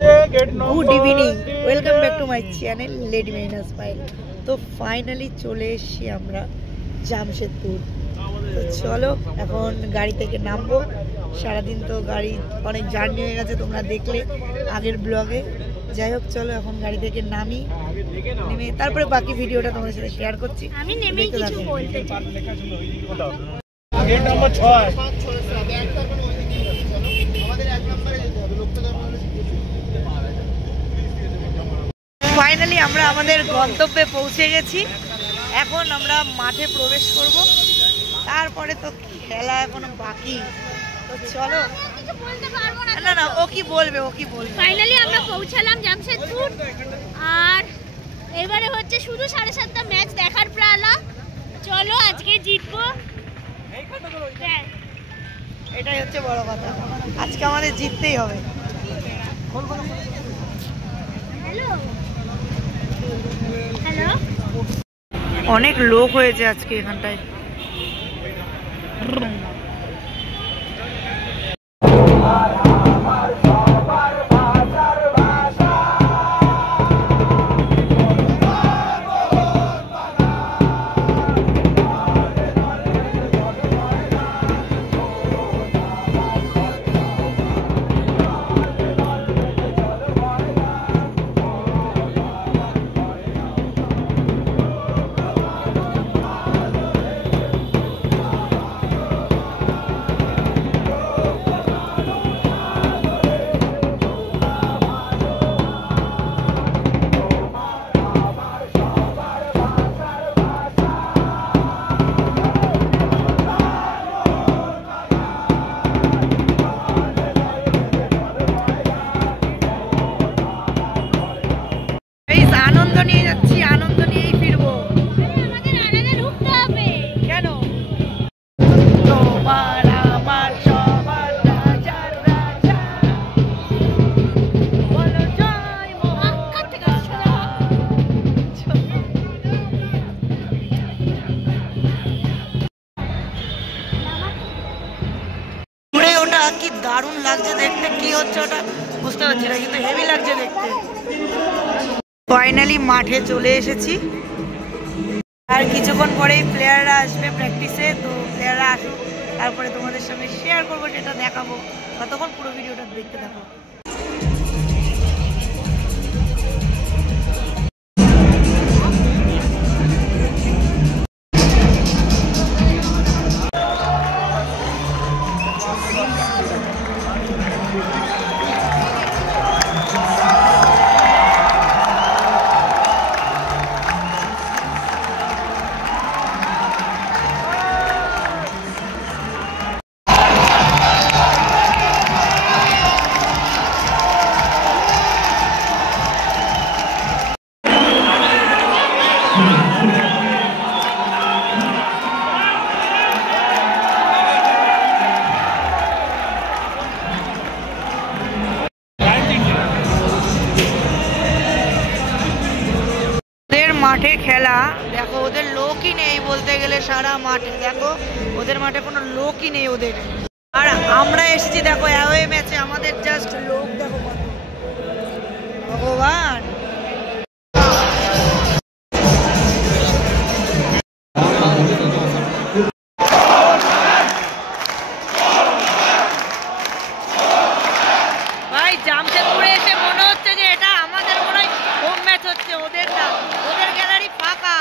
Good evening, welcome back to my channel lady Marina smile. তো finally চলে এসেছি আমরা জামশেদপুর। তো চলো এখন গাড়ি থেকে নামবো। সারাদিন তো গাড়ি অনেক জার্নি হয়ে গেছে, তোমরা দেখলে আগের ব্লগে। যাই হোক চলো এখন গাড়ি থেকে নেমে তারপরে বাকি ভিডিওটা তোমাদের সাথে শেয়ার করছি। আমি নেমেই কিছু বলতে চাই। ফাইনালি আমরা আমাদের গন্তব্যে পৌঁছে গেছি। এখন আমরা মাঠে প্রবেশ করব, তারপরে তো খেলা এখনো বাকি। তো চলো। না না, ও কি বলবে। ফাইনালি আমরা পৌঁছালাম জামশেদপুর, আর এবারে হচ্ছে শুধু 7:30টা ম্যাচ দেখার পালা। চলো আজকে জিতবো, এটাই হচ্ছে বড় কথা। আজকে আমাদের জিততেই হবে। হ্যালো, অনেক লোক হয়েছে আজকে এখানটায়। আনন্দ নিয়ে যাচ্ছি, আনন্দ নিয়েই ফিরবো। আমাদের আলাদা ঢুকতে হবে। কেন? তোমার আমার সবার রাজার রাজা, বলো জয় আক্কা থেকে শোনা। ঘুরে ওটা কি দারুণ লাগছে দেখতে। কি হচ্ছে ওটা বুঝতে পারছি না, কিন্তু হেভি লাগছে দেখতে। ফাইনালি মাঠে চলে এসেছি, আর কিছুক্ষণ পরেই প্লেয়াররা আসবে প্র্যাকটিসে। তো প্লেয়াররা আসুক, তারপরে তোমাদের সঙ্গে শেয়ার করবো, সেটা দেখাবো। ততক্ষণ পুরো ভিডিওটা দেখতে থাকো। মাঠে খেলা দেখো, ওদের লোকই নেই বলতে গেলে। সারা মাঠে দেখো, ওদের মাঠে কোনো লোকই নেই ওদের। আর আমরা এসেছি দেখো অ্যাওয়ে ম্যাচে, আমাদের জাস্ট লোক দেখো কত। ভগবান, ভাই জামশেদপুরে এসে মনে হচ্ছে যে এটা আমাদের মনে হয় হোম ম্যাচ হচ্ছে, ওদের না। ওদের গ্যালারি ফাঁকা।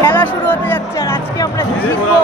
খেলা শুরু হতে যাচ্ছে আর আজকে আমরা জিতবো।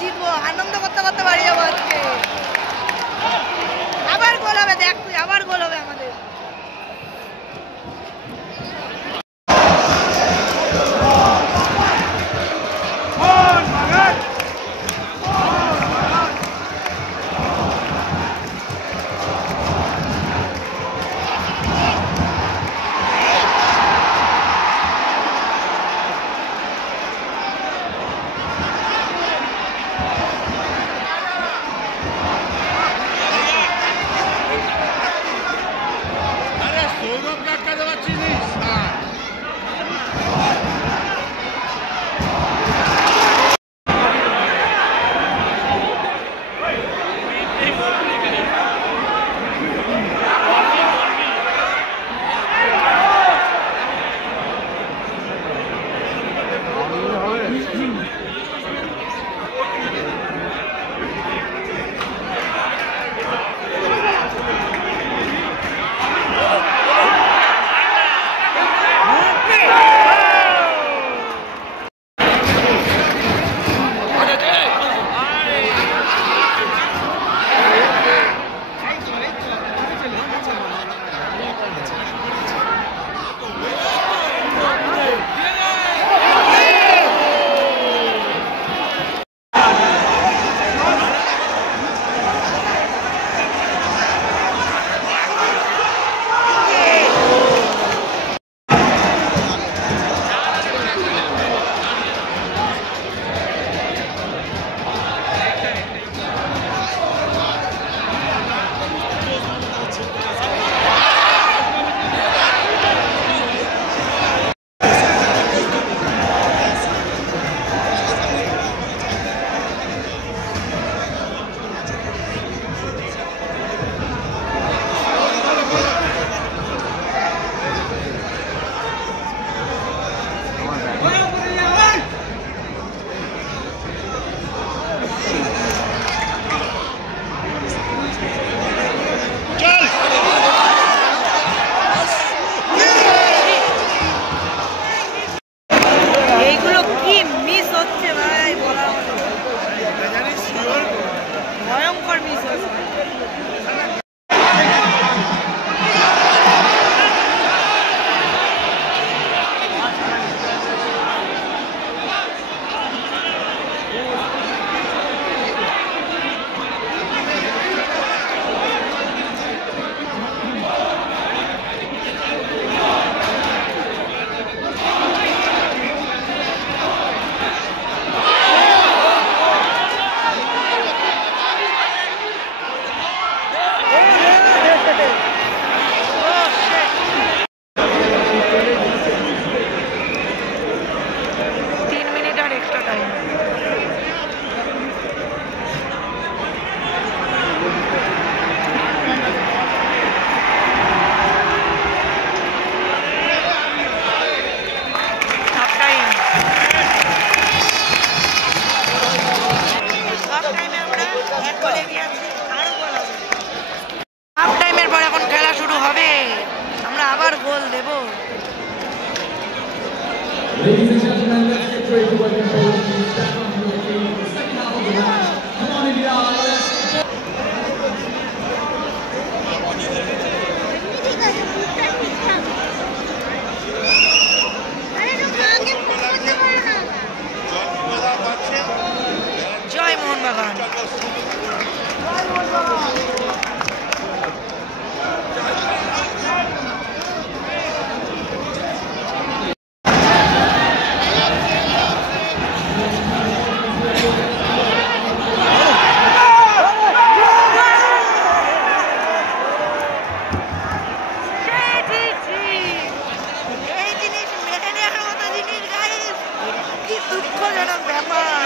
জিতবো আনন্দ করতে করতে বাড়ি যাবো আজকে। আবার গোল হবে, দেখ তুই, আবার গোল হবে আমাদের। জয় মোহনবাগান। দুঃখজনক ব্যাপার।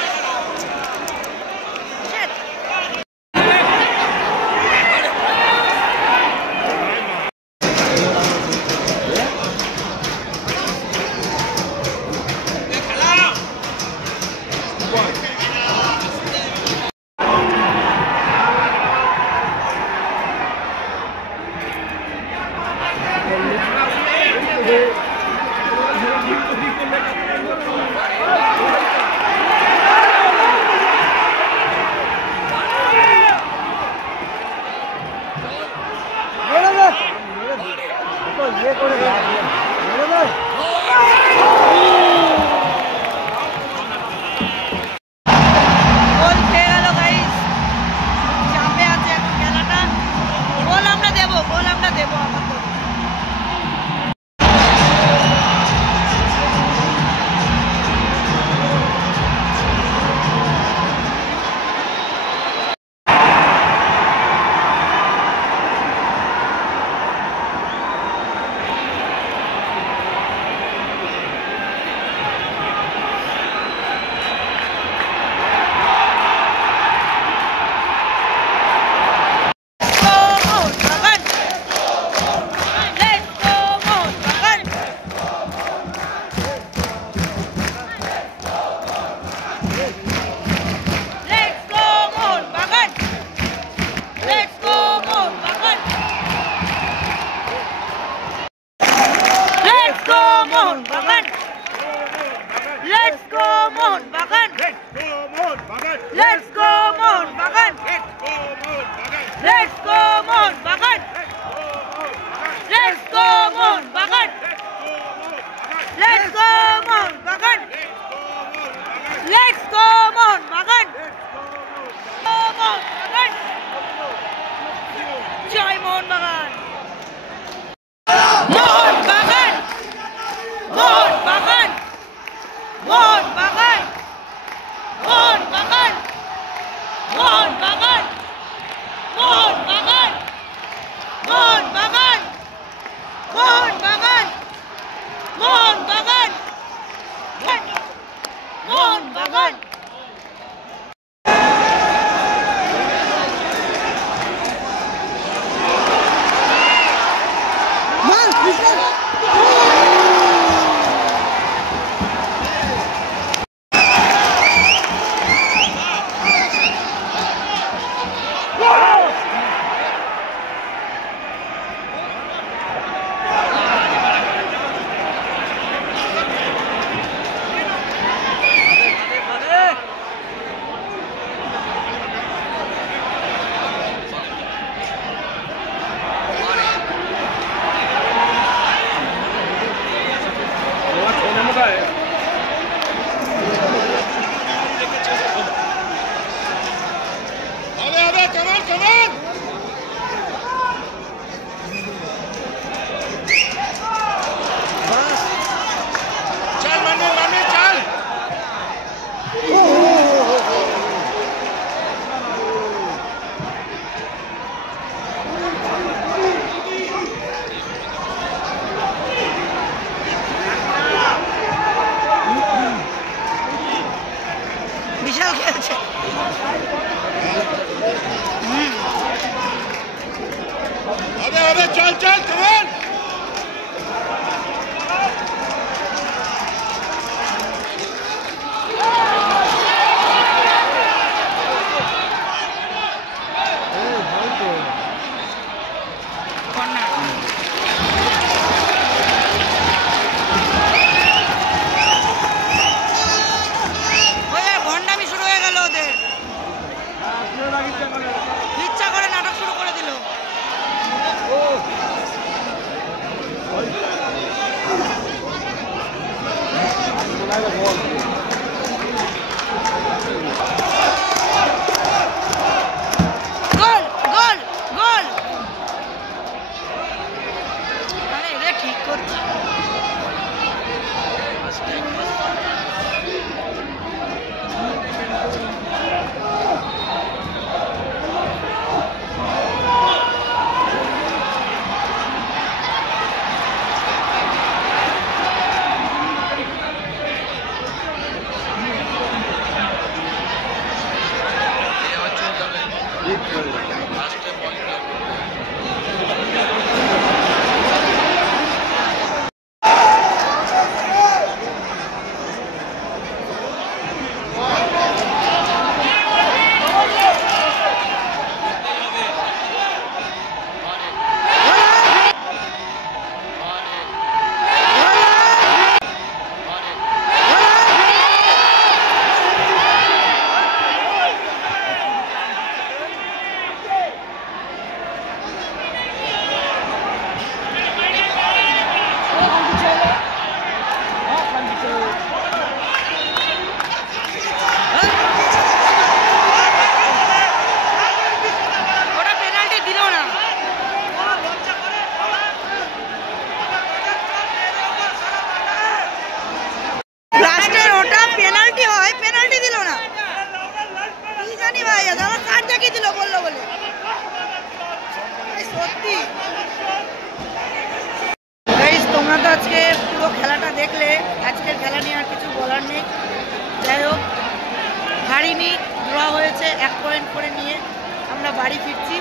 चल चल कमान তোমরা তো আজকে পুরো খেলাটা দেখলে, আজকের খেলা নিয়ে আর কিছু বলার নেই। যাই হোক, হারিনি, ড্র হয়েছে, 1 পয়েন্ট করে নিয়ে আমরা বাড়ি ফিরছি।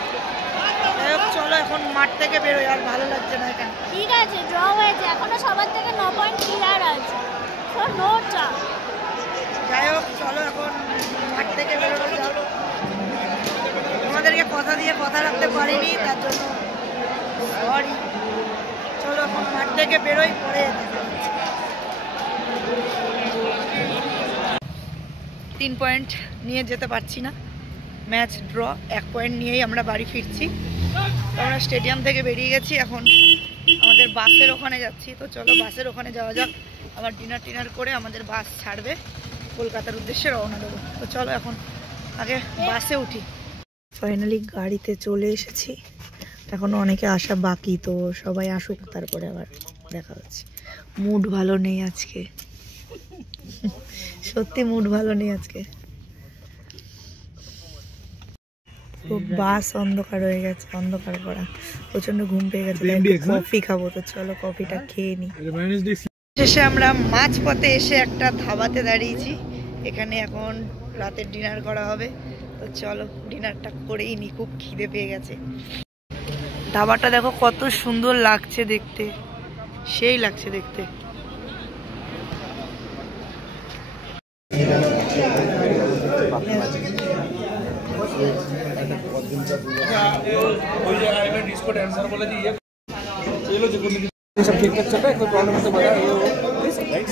যাই হোক, চলো এখন মাঠ থেকে বেরোই, আর ভালো লাগছে না এখানে। ঠিক আছে, ড্র হয়েছে, এখনো সবার থেকে 9 পয়েন্ট ক্লিয়ার আছে। যাই হোক, চলো এখন মাঠ থেকে বেরোনো যাও। তোমাদেরকে কথা দিয়ে কথা রাখতে পারিনি, তার জন্য সরি। চলো এখন মাঠ থেকে বেরোই, পরে 3 পয়েন্ট নিয়ে যেতে পারছি না, ম্যাচ ড্র। 1 পয়েন্ট নিয়েই আমরা বাড়ি ফিরছি। তো আমরা স্টেডিয়াম থেকে বেরিয়ে গেছি, এখন আমাদের বাসের ওখানে যাচ্ছি। তো চলো বাসের ওখানে যাওয়া যাক, আবার ডিনার করে আমাদের বাস ছাড়বে, কলকাতার উদ্দেশ্যে রওনা দেবো। তো চলো এখন আগে বাসে উঠি। ফাইনালি গাড়িতে চলে এসেছি, এখনো অনেকে আসা বাকি, তো সবাই আসুক তারপরে আবার দেখা হচ্ছে। মুড ভালো নেই আজকে, সত্যি মুড ভালো নেই আজকে। বাস অন্ধকার হয়ে গেছে, অন্ধকার করা, প্রচন্ড ঘুম পেয়ে গেছে, কফি খাবো। তো চলো কফিটা খেয়ে নি। শেষে আমরা মাঝপথে এসে একটা ধাবাতে দাঁড়িয়েছি, এখানে এখন রাতের ডিনার করা হবে। তো চলো ডিনারটা করেই নি, খুব খিদে পেয়ে গেছে। ধাবাটা দেখো কত সুন্দর লাগছে দেখতে, সেই লাগছে দেখতে।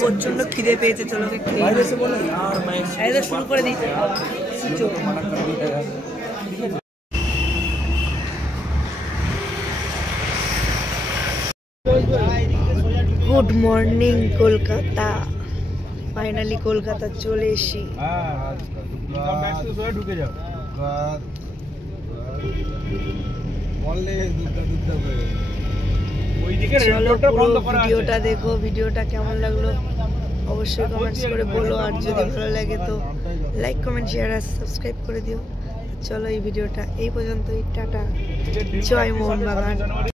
প্রচন্ড খিদে পেয়েছে, চলো শুরু করে দিই। Good morning Kolkata, finally Kolkata চলে এসি। চলো পুরো ভিডিওটা দেখো, ভিডিওটা কেমন লাগলো অবশ্যই কমেন্টস করে বলো, আর যদি ভালো লাগে তো লাইক কমেন্ট শেয়ার আর সাবস্ক্রাইব করে দিও। চলো এই ভিডিওটা এই পর্যন্তই, টাটা, জয় মোহনবাগান।